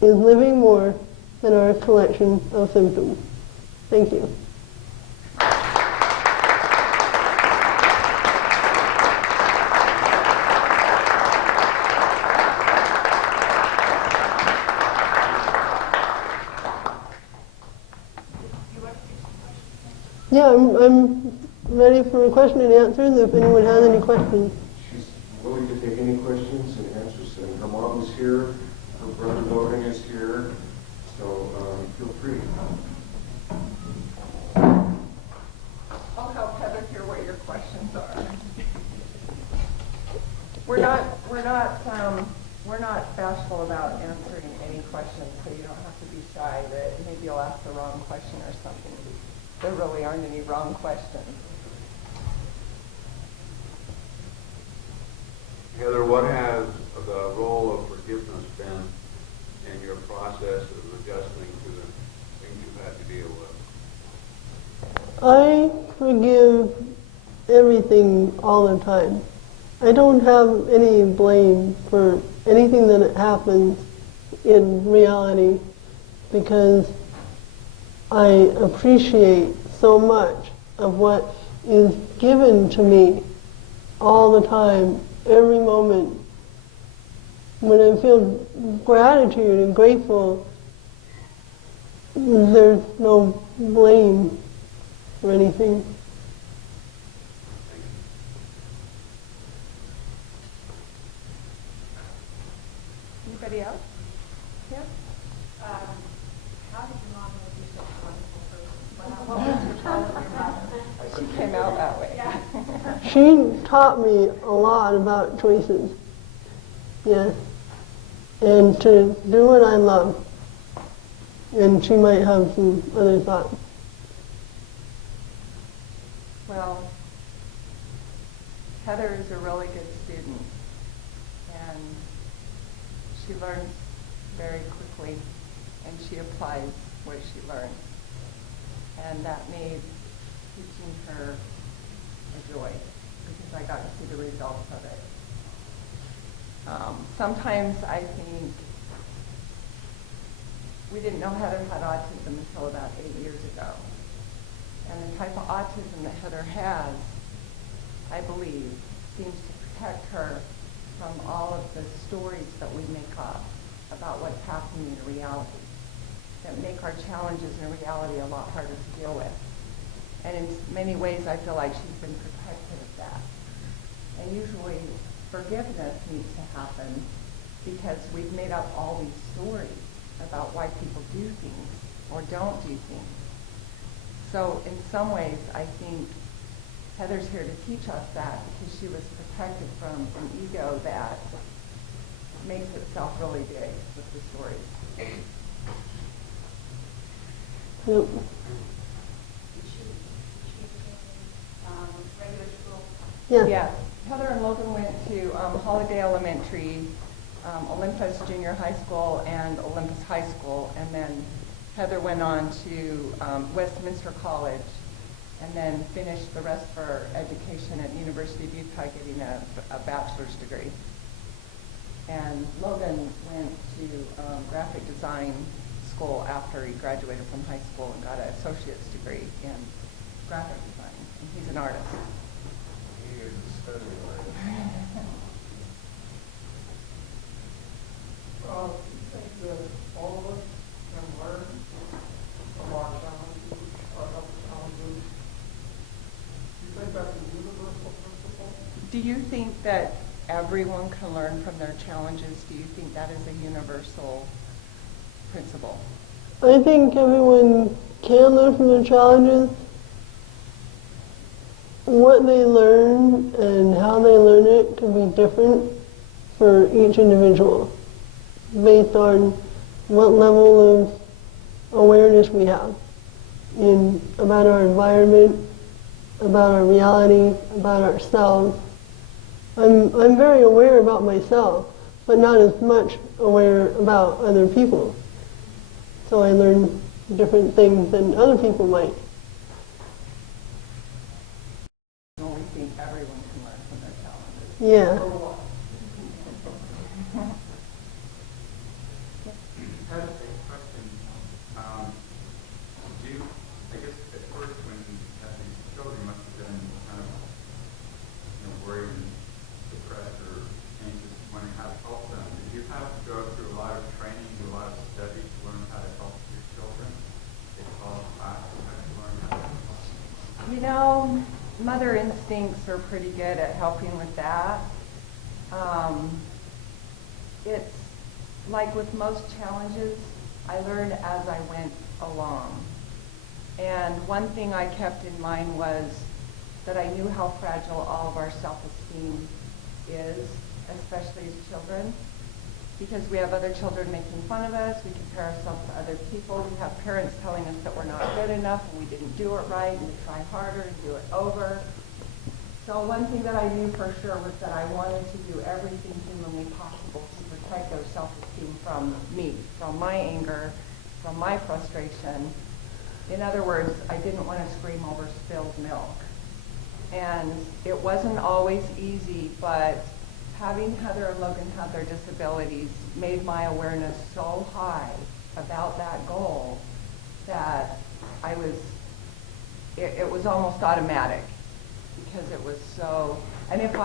is living more than our collection of symptoms. Thank you. Yeah, I'm ready for question and answers if anyone has any questions. She's willing to take any questions and answers. And her mom is here, her brother Logan is here, so feel free. I'll help Heather hear what your questions are. We're not bashful about answering any questions, so you don't have to be shy that maybe you'll ask the wrong question or something. There really aren't any wrong questions. Heather, what has the role of forgiveness been in your process of adjusting to the things you've had to deal with? I forgive everything all the time. I don't have any blame for anything that happens in reality because I appreciate so much of what is given to me all the time, every moment. When I feel gratitude and grateful, there's no blame for anything. Anybody else? Yeah? How did your mom make you such a wonderful person? What was your problem with your mother? She came out that way. Yeah. She taught me a lot about choices. Yes. And to do what I love. And she might have some other thoughts. Well, Heather is a really good student, and she learns very quickly, and she applies what she learns. And that made teaching her a joy, because I got to see the results of it. Sometimes I think we didn't know Heather had autism until about 8 years ago. And the type of autism that Heather has, I believe, seems to protect her from all of the stories that we make up about what's happening in reality that make our challenges in reality a lot harder to deal with. And in many ways, I feel like she's been protected of that. And usually, forgiveness needs to happen because we've made up all these stories about why people do things or don't do things. So in some ways, I think Heather's here to teach us that because she was protected from an ego that makes itself really big with the stories. Yep. Regular school. Yeah. Yes. Heather and Logan went to Holiday Elementary, Olympus Junior High School, and Olympus High School, and then Heather went on to Westminster College, and then finished the rest of her education at University of Utah, getting a bachelor's degree. And Logan went to graphic design school after he graduated from high school and got an associate's degree in graphic design, and he's an artist. He is a study artist. Do you think that all of us can learn from our challenges, our health challenges? Do you think that's a universal principle? Do you think that everyone can learn from their challenges? Do you think that is a universal principle? I think everyone can learn from their challenges. What they learn and how they learn it can be different for each individual based on what level of awareness we have about our environment, about our reality, about ourselves. I'm very aware about myself, but not as much aware about other people. So I learn different things than other people might. We think everyone can learn from their challenges. Yeah. Or what? I had a question. I guess at first when you had these children, you must have been kind of, worried and depressed or anxious, wondering how to help them. Did you have to go through a lot of training, do a lot of study to learn how to help your children? They call it class, how to learn how to help them? You know, mother instincts are pretty good at helping with that. It's like with most challenges, I learned as I went along. And one thing I kept in mind was that I knew how fragile all of our self-esteem is, especially as children, because we have other children making fun of us, we compare ourselves to other people, we have parents telling us that we're not good enough and we didn't do it right and to try harder and do it over. So one thing that I knew for sure was that I wanted to do everything humanly possible to protect their self-esteem from me, from my anger, from my frustration. In other words, I didn't want to scream over spilled milk. And it wasn't always easy, but having Heather and Logan have their disabilities made my awareness so high about that goal that it was almost automatic, because it was so, and if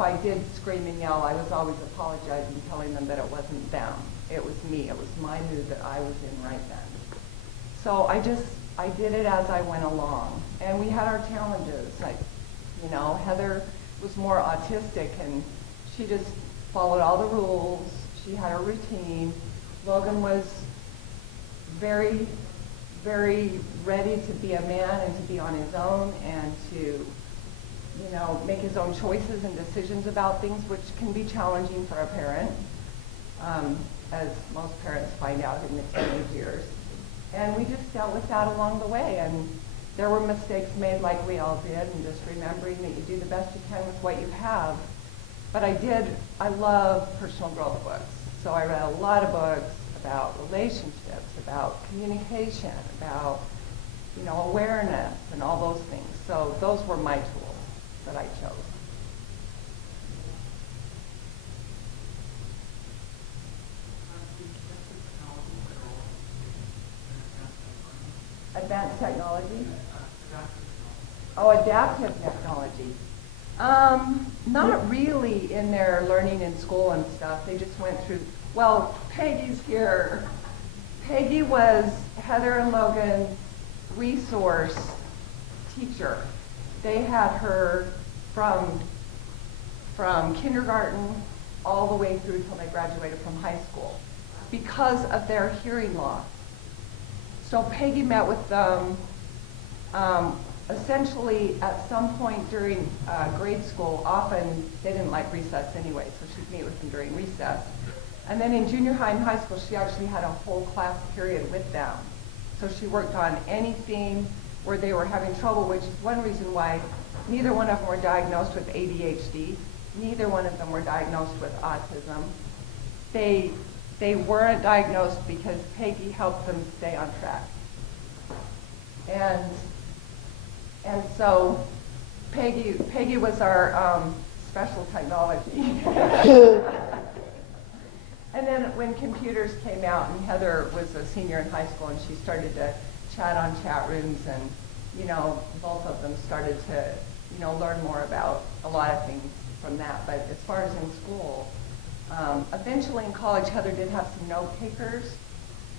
I did scream and yell, I was always apologizing, telling them that it wasn't them. It was me. It was my mood that I was in right then. So I did it as I went along. And we had our challenges. Heather was more autistic, and she just followed all the rules. She had her routine. Logan was very, very ready to be a man and to be on his own and to, make his own choices and decisions about things, which can be challenging for a parent, as most parents find out in the teenage years. And we just dealt with that along the way. And there were mistakes made like we all did, and just remembering that you do the best you can with what you have. But I love personal growth books. So I read a lot of books about relationships, about communication, about, awareness and all those things. So those were my tools that I chose. Advanced technology? Oh, adaptive technology. Not really in their learning in school and stuff. They just went through, well, Peggy's here. Peggy was Heather and Logan's resource teacher. They had her from kindergarten all the way through till they graduated from high school because of their hearing loss. So Peggy met with them essentially at some point during grade school. Often they didn't like recess anyway, so she'd meet with them during recess. And then in junior high and high school, she actually had a whole class period with them. So she worked on anything where they were having trouble, which is one reason why neither one of them were diagnosed with ADHD. Neither one of them were diagnosed with autism. They weren't diagnosed because Peggy helped them stay on track. And so Peggy was our special technology. And then when computers came out, and Heather was a senior in high school, and she started to chat on chat rooms, and both of them started to learn more about a lot of things from that. But as far as in school, eventually in college, Heather did have some note takers.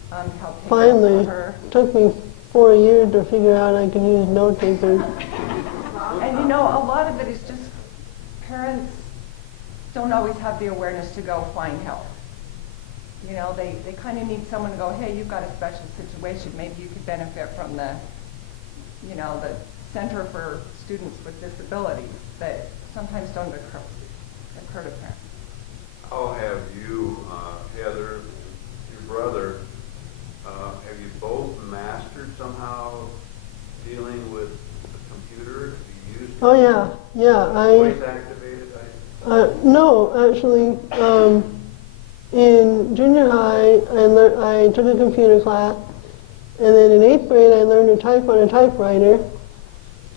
Help take Finally, her. took me 4 years to figure out I could use note takers. And a lot of it is just parents don't always have the awareness to go find help. They kind of need someone to go, hey, you've got a special situation. Maybe you could benefit from the Center for Students with Disabilities that sometimes don't occur to parents. How have you, Heather, your brother, have you both mastered somehow dealing with the computer? Have you used it? Oh yeah. Voice activated? No, actually, in junior high, I took a computer class, and then in 8th grade, I learned to type on a typewriter,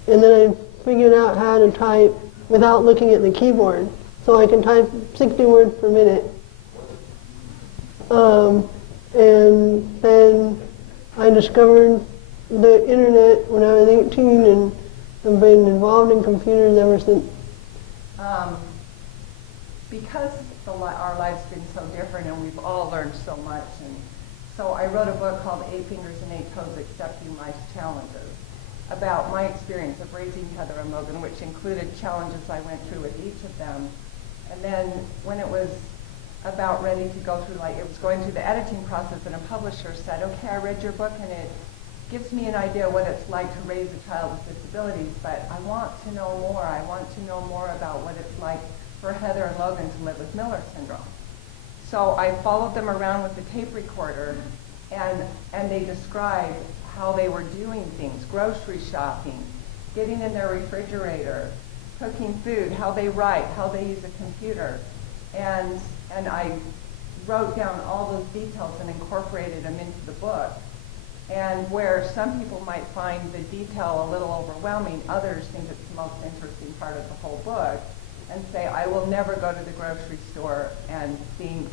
and then I figured out how to type without looking at the keyboard, so I can type 60 words per minute. And then I discovered the internet when I was 18, and have been involved in computers ever since. Because our life's been so different and we've all learned so much, and so I wrote a book called 8 Fingers and 8 Toes Accepting Life's Challenges about my experience of raising Heather and Logan, which included challenges I went through with each of them. And then when it was about ready to go through, it was going through the editing process, and a publisher said, okay, I read your book and it gives me an idea what it's like to raise a child with disabilities, but I want to know more. I want to know more about what it's like for Heather and Logan to live with Miller syndrome. So I followed them around with the tape recorder, and they described how they were doing things, grocery shopping, getting in their refrigerator, cooking food, how they write, how they use a computer. And I wrote down all those details and incorporated them into the book. And where some people might find the detail a little overwhelming, others think it's the most interesting part of the whole book, and say, I will never go to the grocery store and think,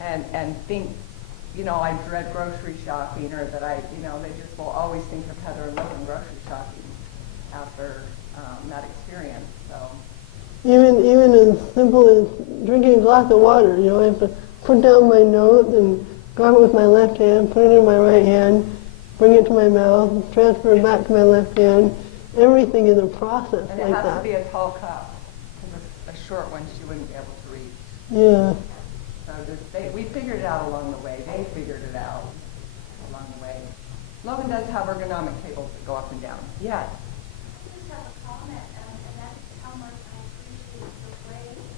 I dread grocery shopping, or that they just will always think of Heather and Logan grocery shopping after that experience. So Even as simple as drinking a glass of water, I have to put down my notes and grab it with my left hand, put it in my right hand, bring it to my mouth, transfer it back to my left hand. Everything is a process and like it has that. to be a tall cup, because a short one she wouldn't be able to reach. Yeah. So we figured it out along the way. They figured it out along the way. Logan does have ergonomic tables that go up and down. Yes. I just have a comment, and that's how much I appreciate the way you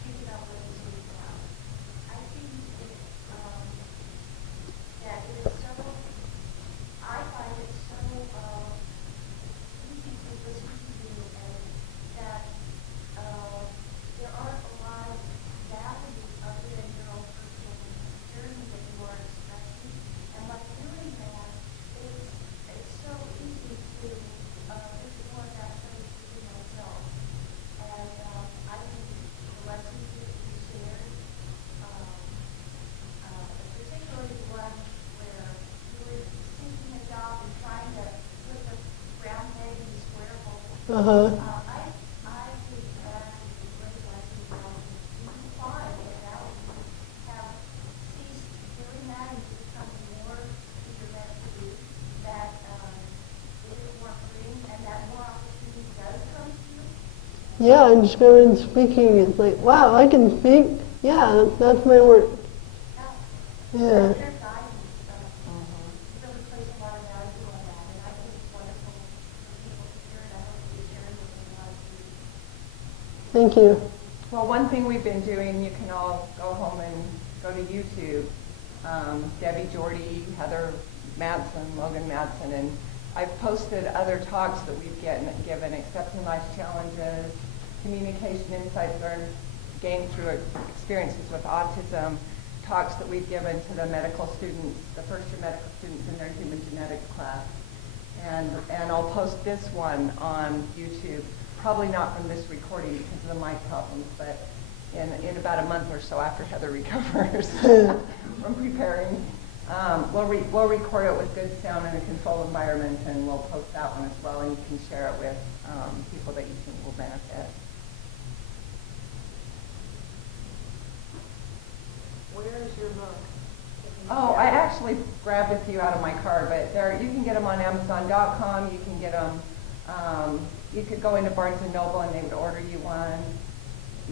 speak about raising a child. I think that it is so, I find it so easy to listen to you, and that there aren't a lot of avenues other than your own personal journey that you are expressing. And by doing that, it's so easy to just want that place to be myself. And I think the lessons that you shared, particularly the one where you were seeking a job and trying to put the round peg in the square hole, Uh-huh. I think Yeah, I discovered speaking. It's like, wow, I can speak. Yeah, that's my work. Yeah. Yeah. Their guidance, really place a lot of value on that, and I think it's wonderful for people to hear it. I hope you share it with a lot of students. Thank you. Well, one thing we've been doing, you can all go home and go to YouTube. Debbie Jorde, Heather Madsen, Logan Madsen, and I've posted other talks that we've given, accepting life challenges, communication insights learned, gained through experiences with autism, talks that we've given to the medical students, the first year medical students in their human genetics class. And I'll post this one on YouTube, probably not from this recording because of the mic problems, but in about a month or so after Heather recovers from preparing. We'll record it with good sound in a controlled environment, and we'll post that one as well, and you can share it with people that you think will benefit. Where is your book? Oh, I actually grabbed a few out of my car, but you can get them on Amazon.com. You can get them. You could go into Barnes & Noble and they would order you one.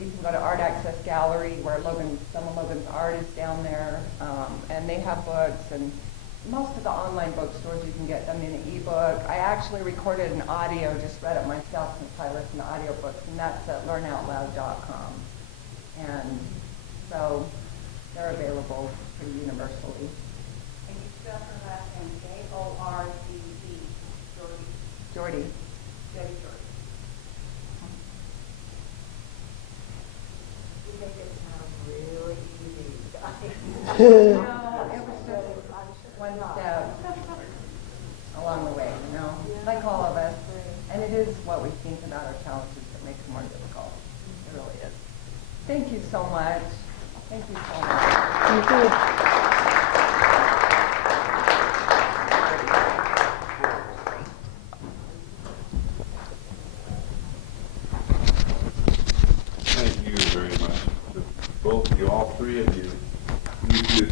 You can go to Art Access Gallery where some of Logan's art is down there, and they have books. And most of the online bookstores, you can get them in an ebook. I actually recorded an audio, just read it myself since I listen to audiobooks, and that's at learnoutloud.com. And so they're available pretty universally. And you spell her last name Jorde. Jorde. Debbie Jorde. You make it sound really easy, guys. No, it was just one step along the way, you know, like all of us. And it is what we think about our challenges that makes it more difficult. It really is. Thank you so much. Thank you so much. Thank you. Thank you very much to both of you, all three of you. You two